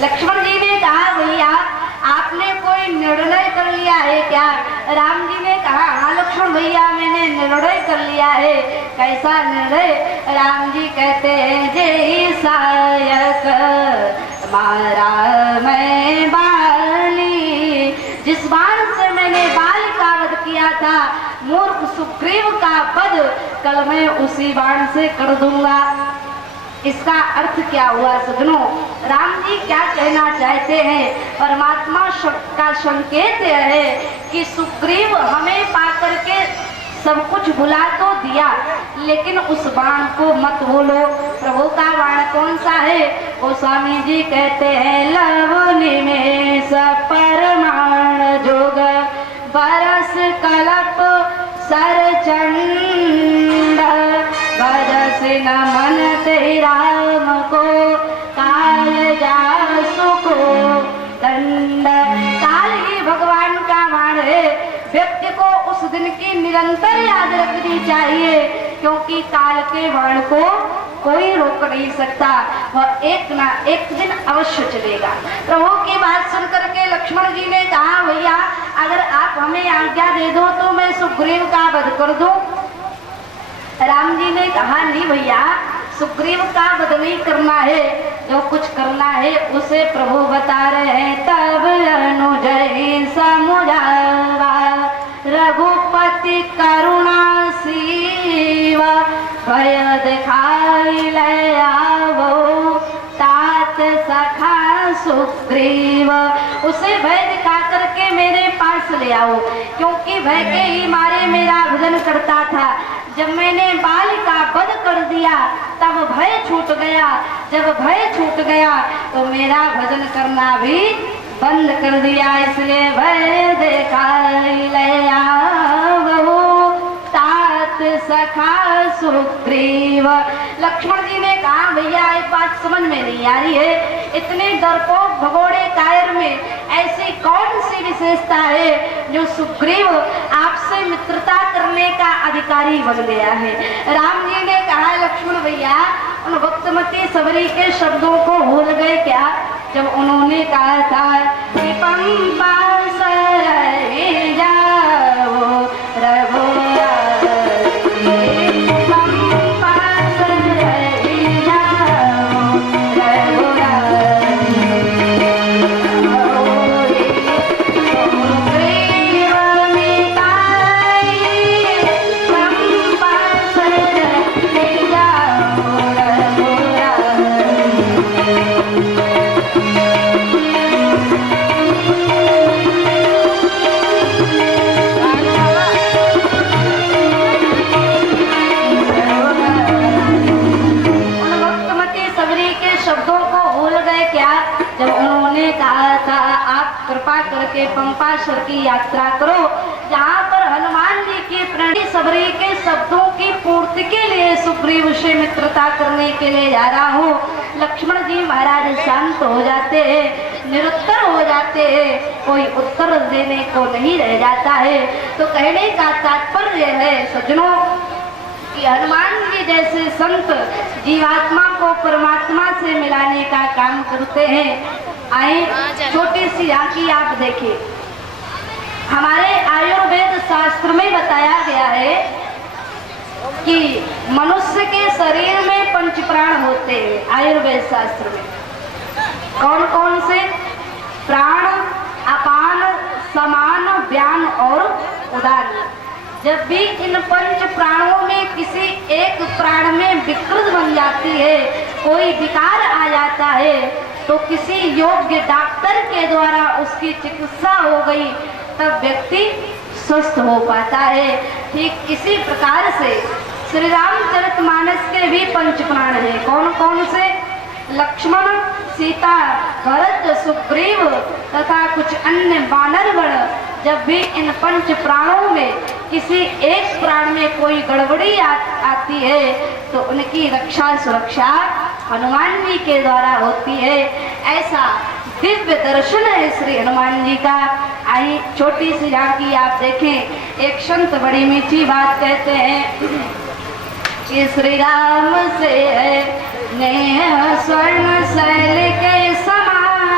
लक्ष्मण जी ने कहा भैया आपने कोई निर्णय कर लिया है क्या? राम जी ने कहा हाँ लक्ष्मण भैया मैंने निर्णय कर लिया है। कैसा निर्णय? राम जी कहते हैं जय सायक मारा मैं बाली, जिस बाण से मैंने बाल का वध किया था, मूर्ख सुग्रीव का वध कल मैं उसी बाण से कर दूंगा। इसका अर्थ क्या हुआ सज्जनों? राम जी क्या कहना चाहते हैं? परमात्मा का संकेत है कि सुग्रीव हमें पाकर के सब कुछ भुला तो दिया, लेकिन उस बाण को मत भूलो। प्रभु का बाण कौन सा है? गोस्वामी जी कहते हैं लवनी में परमाण जोग बरस कलप सरचंड बरस न मन राम को काल जा सुखो दंड। काल ही भगवान का बाण है। व्यक्ति को उस दिन की निरंतर याद रखनी चाहिए, क्योंकि काल के बाण को कोई रोक नहीं सकता, वह एक ना एक दिन अवश्य चलेगा। प्रभु की बात सुनकर के लक्ष्मण जी ने कहा भैया अगर आप हमें आज्ञा दे दो तो मैं सुग्रीव का वध कर दूं। राम जी ने कहा नहीं भैया सुग्रीव का वध नहीं करना है, जो कुछ करना है उसे प्रभु बता रहे हैं। तब अनुजय समुझावा रघुपति करुणा शिव भय दिखाई ले आवो तात सखा सुग्रीव। उसे भय दिखा करके मेरे पास ले आओ, क्योंकि भय के ही मारे मेरा भजन करता था। जब मैंने बाल का वध कर दिया तब भय छूट गया, जब भय छूट गया तो मेरा भजन करना भी बंद कर दिया। इसलिए भय दिखाई ले आवो तात सखा सुग्रीव। लक्ष्मण जी ने कहा भैया एक बात समझ में नहीं आ रही है, इतने डरपोक भगोड़े कायर में ऐसी कौन सी विशेषता है जो सुग्रीव आपसे मित्रता करने का अधिकारी बन गया है? राम जी ने कहा लक्ष्मण भैया उन भक्तमती सबरी के शब्दों को भूल गए क्या, जब उन्होंने कहा था कि पंपा सर जाओ रघु करके पंपाशर की यात्रा करो, जहाँ पर हनुमान जी की प्रेरणी सबरी के शब्दों की पूर्ति के लिए सुग्रीव से मित्रता करने के लिए जा रहा हूँ। लक्ष्मण जी महाराज शांत हो जाते हैं, निरुत्तर हो जाते हैं, कोई उत्तर देने को नहीं रह जाता है। तो कहने का तात्पर्य है सज्जनों कि हनुमान जी जैसे संत जीवात्मा को परमात्मा से मिलाने का काम करते हैं। आए छोटी सी झांकी आप देखिए, हमारे आयुर्वेद शास्त्र में बताया गया है कि मनुष्य के शरीर में 5 प्राण होते हैं। आयुर्वेद शास्त्र में कौन कौन से? प्राण, अपान, समान, व्यान और उदान। जब भी इन 5 प्राणों में किसी एक प्राण में विकृत बन जाती है, कोई विकार आ जाता है, तो किसी योग्य डॉक्टर के द्वारा उसकी चिकित्सा हो गई तब व्यक्ति स्वस्थ हो पाता है। ठीक इसी प्रकार से श्री रामचरितमानस के भी 5 प्राण हैं। कौन कौन से? लक्ष्मण, सीता, भरत, सुग्रीव तथा कुछ अन्य वानरगण। जब भी इन 5 प्राणों में किसी एक प्राण में कोई गड़बड़ी आती है तो उनकी रक्षा सुरक्षा हनुमान जी के द्वारा होती है। ऐसा दिव्य दर्शन है श्री हनुमान जी का। आई छोटी सी झांकी आप देखें। एक संत बड़ी मीठी बात कहते हैं कि श्री राम से है नेह स्वर्ण शैल के समान,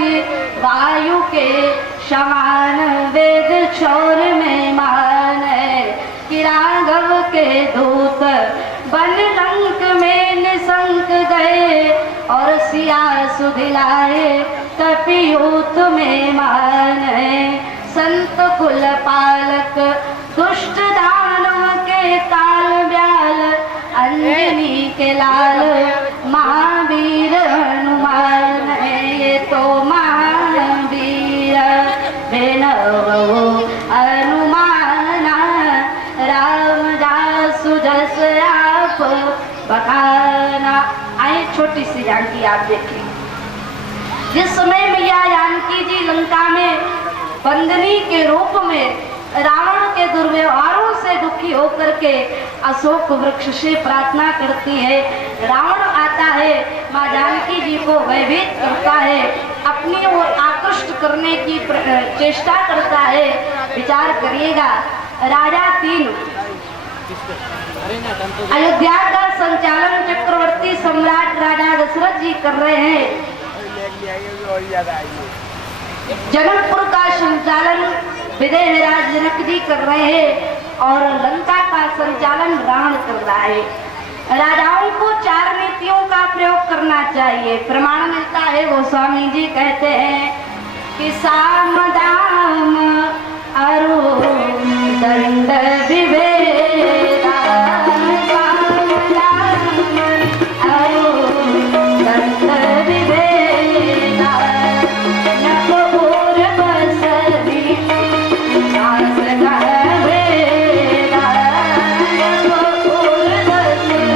प्रजापति वायु के समान वेद छोर में मान है कि राघव के दूत बन लंक में निशंक गए और सिया सुधिलाए कपियूत में मान है संत कुल पालक दुष्ट दानव के काल ब्याल अंजनी के लाल महावीर हनुमान है ये तो महावीर बेनवो हनुमाना रामदास जस आप बखाना। आए छोटी सी जानकी आप देखिए, जिस समय मैया जानकी जी लंका में बंदनी के रूप में रावण के दुर्व्यवहारों से दुखी होकर के अशोक वृक्ष से प्रार्थना करती है, रावण आता है, माँ जानकी जी को भयभीत करता है, अपनी ओर आकृष्ट करने की चेष्टा करता है। विचार करिएगा, राजा 3 अयोध्या का संचालन चक्रवर्ती सम्राट राजा दशरथ जी कर रहे हैं, जनकपुर का संचालन विदेहराज जनक जी कर रहे हैं और लंका का संचालन रावण कर रहा है। राजाओं को 4 नीतियों का प्रयोग करना चाहिए। प्रमाण मिलता है, गोस्वामी जी कहते हैं कि साम दाम अरु दंड विभेदा, साम दाम अरु दंड विभेदा, नखोर बसरी सास कहवेदा, नखोर बसरी।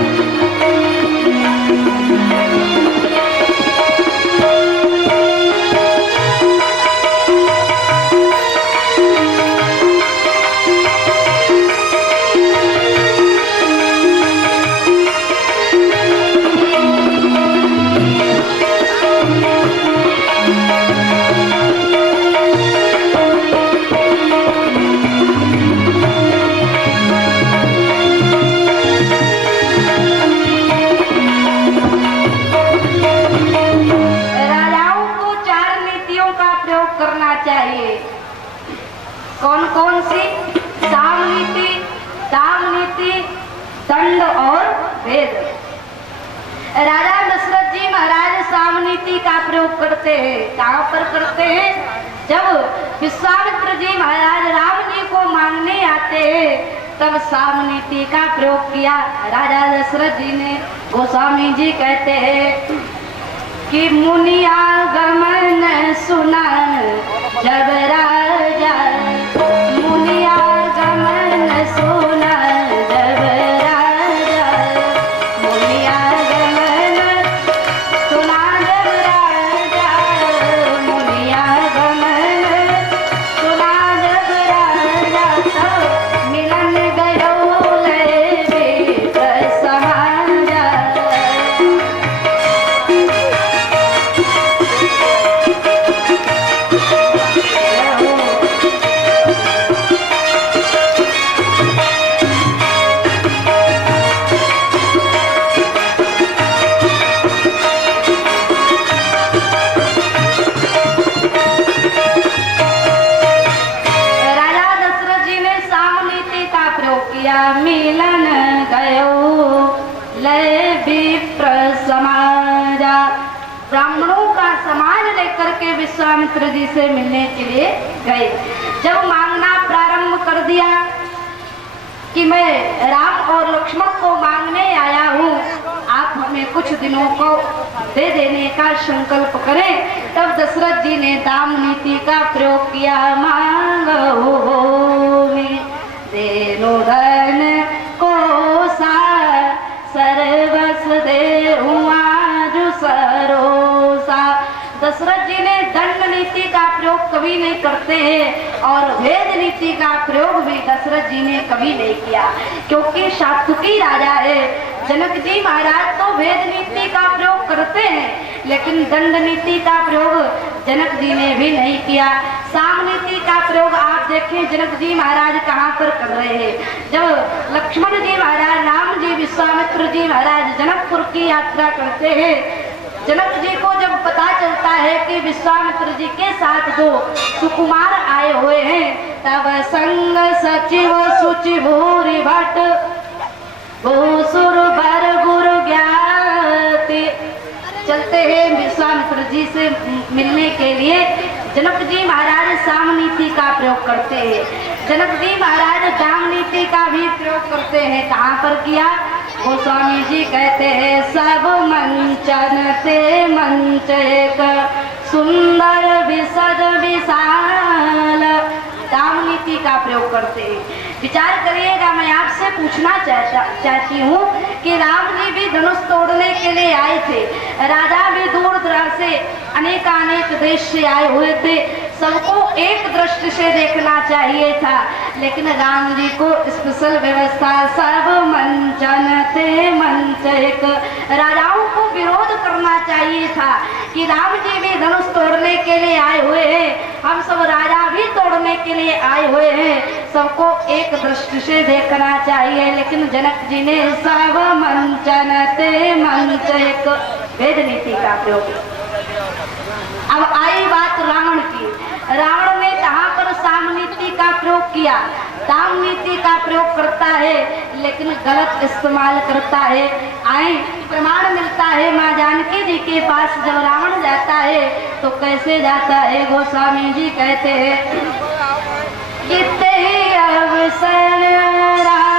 कौन कौन सी? साम नीति, दाम नीति, दंड और वेद। राजा दशरथ जी महाराज साम नीति का प्रयोग करते हैं। कहाँ पर करते हैं? जब विश्वामित्र जी महाराज राम जी को मांगने आते हैं तब साम नीति का प्रयोग किया राजा दशरथ जी ने। गोस्वामी जी कहते हैं कि मुनिया गमन सुना जब राजा, मुनिया गमन सुना जब राजा, मुनिया गमन सुना जब राजा, मुनिया गमन सुना जब राजा, तो मिलन गयो ले समाजा। मिलन गयो लय विप्र समाजा। ब्राह्मणों का समाज लेकर के विश्वामित्र जी से मिलने के लिए गए। जब मांगना प्रारंभ कर दिया कि मैं राम और लक्ष्मण को मांगने आया हूँ, आप हमें कुछ दिनों को दे देने का संकल्प करें, तब दशरथ जी ने दाम नीति का प्रयोग किया। मांगो देनो धन को सर्वस देहु आज सरोसा। दशरथ जी ने दंड नीति का प्रयोग कभी नहीं करते हैं और भेद नीति का प्रयोग भी दशरथ जी ने कभी नहीं किया, क्योंकि सात्विकी राजा है। जनक जी महाराज तो भेद नीति का प्रयोग करते हैं, लेकिन दंड नीति का प्रयोग जनक जी ने भी नहीं किया। साम नीति का प्रयोग आप देखें जनक जी महाराज कहाँ पर कर रहे हैं। जब लक्ष्मण जी महाराज, राम जी, विश्वामित्र जी महाराज जनकपुर की यात्रा करते हैं, जनक जी को जब पता चलता है कि विश्वामित्र जी के साथ दो सुकुमार आए हुए हैं, तब संग सचिव सुचि भूरि भट्ट भूसुर बर गुरु ज्ञाति। चलते हैं विश्वामित्र जी से मिलने के लिए। जनक जी महाराज साम नीति का प्रयोग करते हैं। जनक जी महाराज दाम नीति का भी प्रयोग करते हैं। कहाँ पर किया? गोस्वामी जी कहते हैं सब मंचन ते मंच एक सुंदर विसद विशाल, दाम नीति का प्रयोग करते हैं। विचार करिएगा, मैं आपसे पूछना चाहती हूँ कि राम जी भी धनुष तोड़ने के लिए आए थे, राजा भी दूर दराज से अनेक देश से आए हुए थे, सबको एक दृष्टि से देखना चाहिए था, लेकिन राम जी को स्पेशल व्यवस्था सब मंचन ते मंच एक, राजाओं को विरोध करना चाहिए था कि राम जी भी धनुष तोड़ने के लिए आए हुए हैं, हम सब राजा भी तोड़ने के लिए आए हुए हैं, सबको एक दृष्टि से देखना चाहिए। लेकिन जनक जी ने सब मंचन ते मंच एक वेद नीति का प्रयोग। अब आई बात रावण की। रावण ने कहाँ पर साम नीति का प्रयोग किया? दाम नीति का प्रयोग करता है, लेकिन गलत इस्तेमाल करता है। आए प्रमाण मिलता है माँ जानकी जी के पास जब रावण जाता है तो कैसे जाता है? गोस्वामी जी कहते हैं कितने अवसर रावण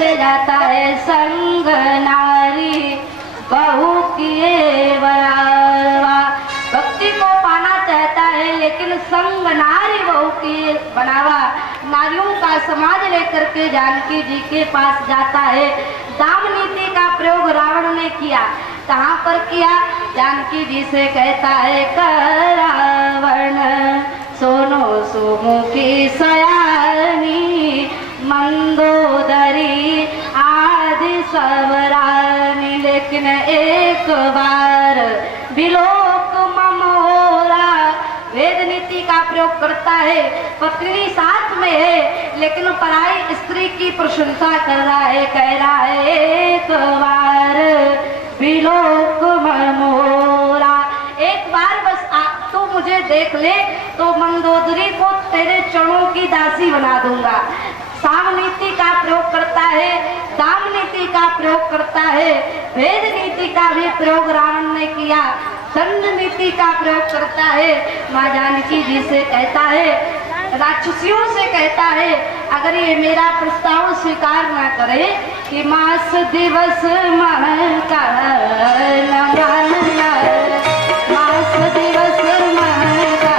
दया जाता है संग नारी बहु किए बरावा। भक्ति को पाना चाहता है लेकिन संग नारी बहु किए बनावा, नारियों का समाज लेकर के जानकी जी के पास जाता है। दाम नीति का प्रयोग रावण ने किया। कहाँ पर किया? जानकी जी से कहता है रावण सोनो सुमुखी सयानी मंदोदरी आदि सबरानी, लेकिन एक बार विलोक ममोरा। वेद नीति का प्रयोग करता है। पत्नी साथ में है लेकिन पराई स्त्री की प्रशंसा कर रहा है, कह रहा है एक बार विलोक ममोरा, एक बार बस तू मुझे देख ले तो मंदोदरी को तेरे चरणों की दासी बना दूंगा। साम नीति का प्रयोग करता है, दाम नीति का प्रयोग करता है, वेद नीति का भी प्रयोग रावण ने किया, दंड नीति का प्रयोग करता है। माँ जानकी जी से कहता है, राक्षसियों से कहता है अगर ये मेरा प्रस्ताव स्वीकार न करे कि मास दिवस मन का मास दिवस मन का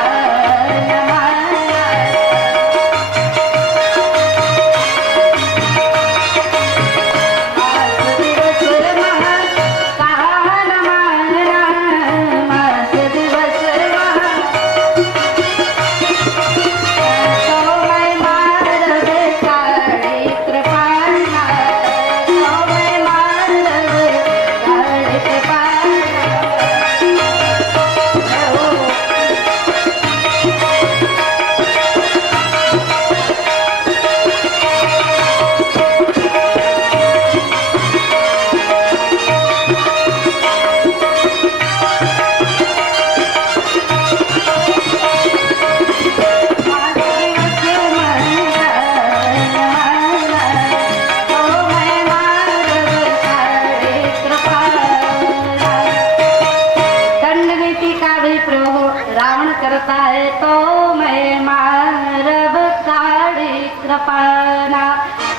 करता है तो मैं मारब काड़ी कृपाना।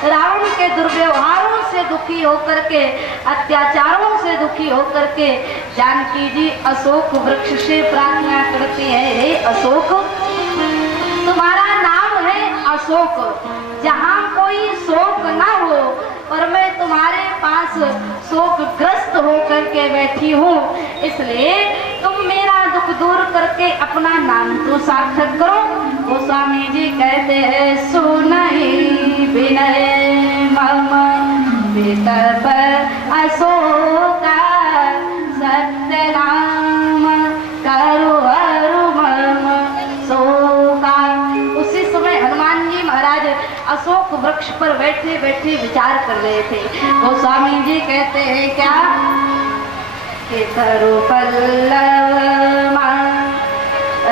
रावण के दुर्व्यवहारों से दुखी होकर के, अत्याचारों से दुखी होकर के जानकी जी अशोक वृक्ष से प्रार्थना करती है, हे अशोक, तुम्हारा नाम है अशोक, जहाँ कोई शोक ना हो, और मैं तुम्हारे पास शोकग्रस्त होकर के बैठी हूँ, इसलिए तुम मेरा दुख दूर करके अपना नाम तो सार्थक करो। गोस्वामी जी कहते हैं, सुनहि विनय मम वितप अशोका, सत्य नाम करु हरु मम शोका। उसी समय हनुमान जी महाराज अशोक वृक्ष पर बैठे बैठे विचार कर रहे थे। गोस्वामी जी कहते हैं क्या, कि तरु पल्लव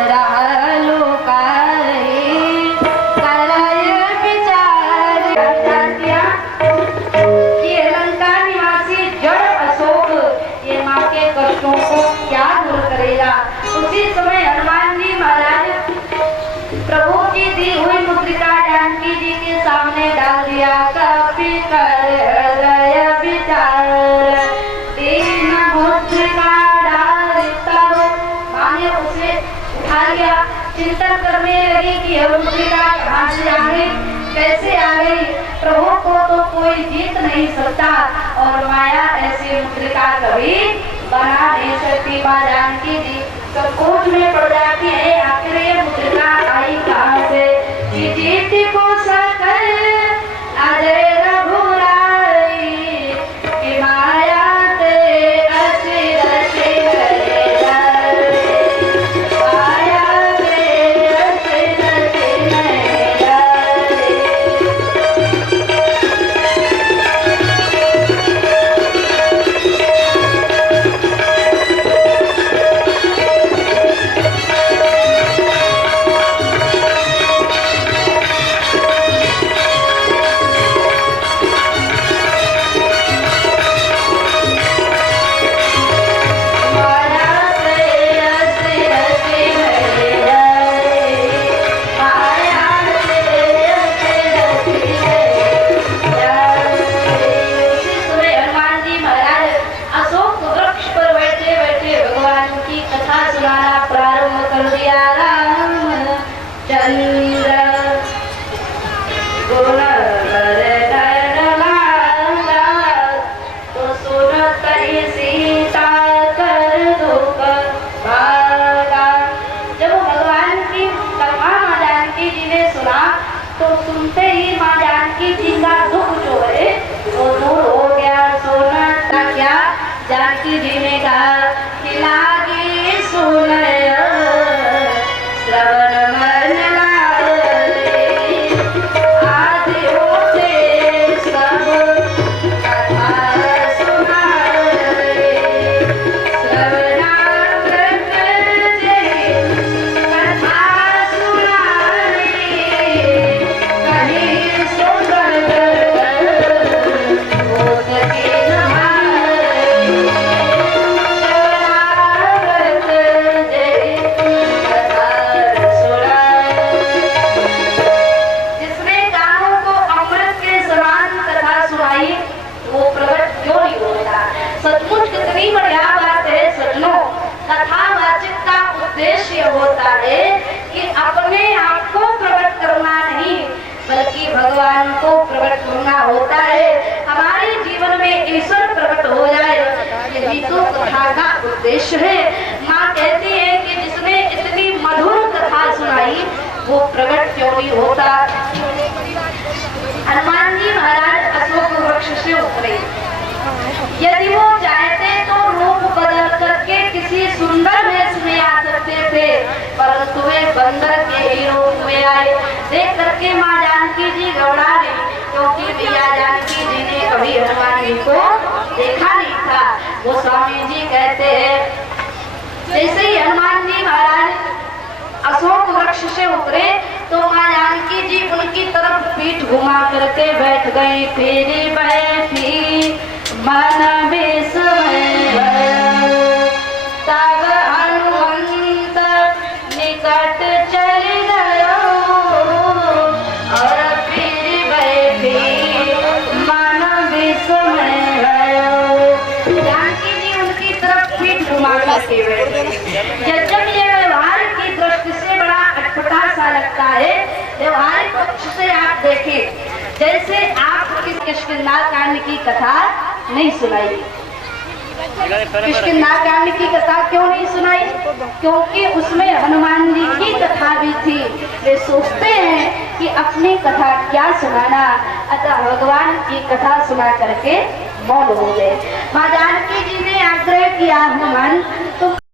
रहलो कारी, करय विचार कि लंका निवासी जड़ अशोक ये माँ के कष्टों को क्या दूर करेगा। उसी समय हनुमान जी महाराज प्रभु की दी हुई मुद्रिका जानकी जी के सामने डाल दिया। कपि कर हृदय विचार, दीन मुद्रिका डाल तब, माने उसे उठा लिया। चिंतन करने लगी कि यह मुद्रिका कहाँ से आ गई, कैसे आ गई, प्रभु को तो कोई जीत नहीं सकता, और माया ऐसी मुद्रिका कभी बना नहीं सकती। माँ जानकी जी सब खोज में पड़ जाती है, आखिर ये मुद्रिका आई कहाँ से। जीत को सकल अजय रघुराई, कि माया ते असि रचि माया ते असि रचि जानकी जी ने कहा कि लागे सुनय श्रवण मन लागे, आदि होते सब कथा सुनाए, श्रवणामृत जय कथा सुनाए, कहीं सुंदर होत के होता है कि अपने आप को प्रकट करना नहीं, बल्कि भगवान को प्रकट करना होता है। हमारे जीवन में ईश्वर प्रकट हो जाए, यही तो कथा का उद्देश्य है। माँ कहती है कि जिसने इतनी मधुर कथा सुनाई वो प्रकट क्यों नहीं होता। हनुमान जी महाराज अशोक वृक्ष से उतरे। यदि वो चाहते तो रूप बदल करके किसी सुंदर वेश में आ सकते थे, परंतु वे बंदर के ही रूप में आए। देख करके माँ जानकी जी घबरा गई, क्योंकि पिया जानकी जी ने कभी हनुमान जी को देखा नहीं था। वो स्वामी जी कहते हैं, जैसे ही हनुमान जी महाराज अशोक वृक्ष से उतरे तो माँ जानकी जी उनकी तरफ पीठ घुमा करके बैठ गई। फिर बैठी मन विस्मय तब हनुमंत निकट लगता है। व्यवहारिक पक्ष से आप देखें, जैसे आप किष्किंधा कांड की कथा नहीं सुनाई। किष्किंधा कांड की कथा क्यों नहीं सुनाई? क्योंकि उसमें हनुमान जी की कथा भी थी। वे सोचते हैं कि अपनी कथा क्या सुनाना, अतः भगवान की कथा सुना करके मौन हो गए। मां जानकी जी ने आग्रह किया, हनुमान तुम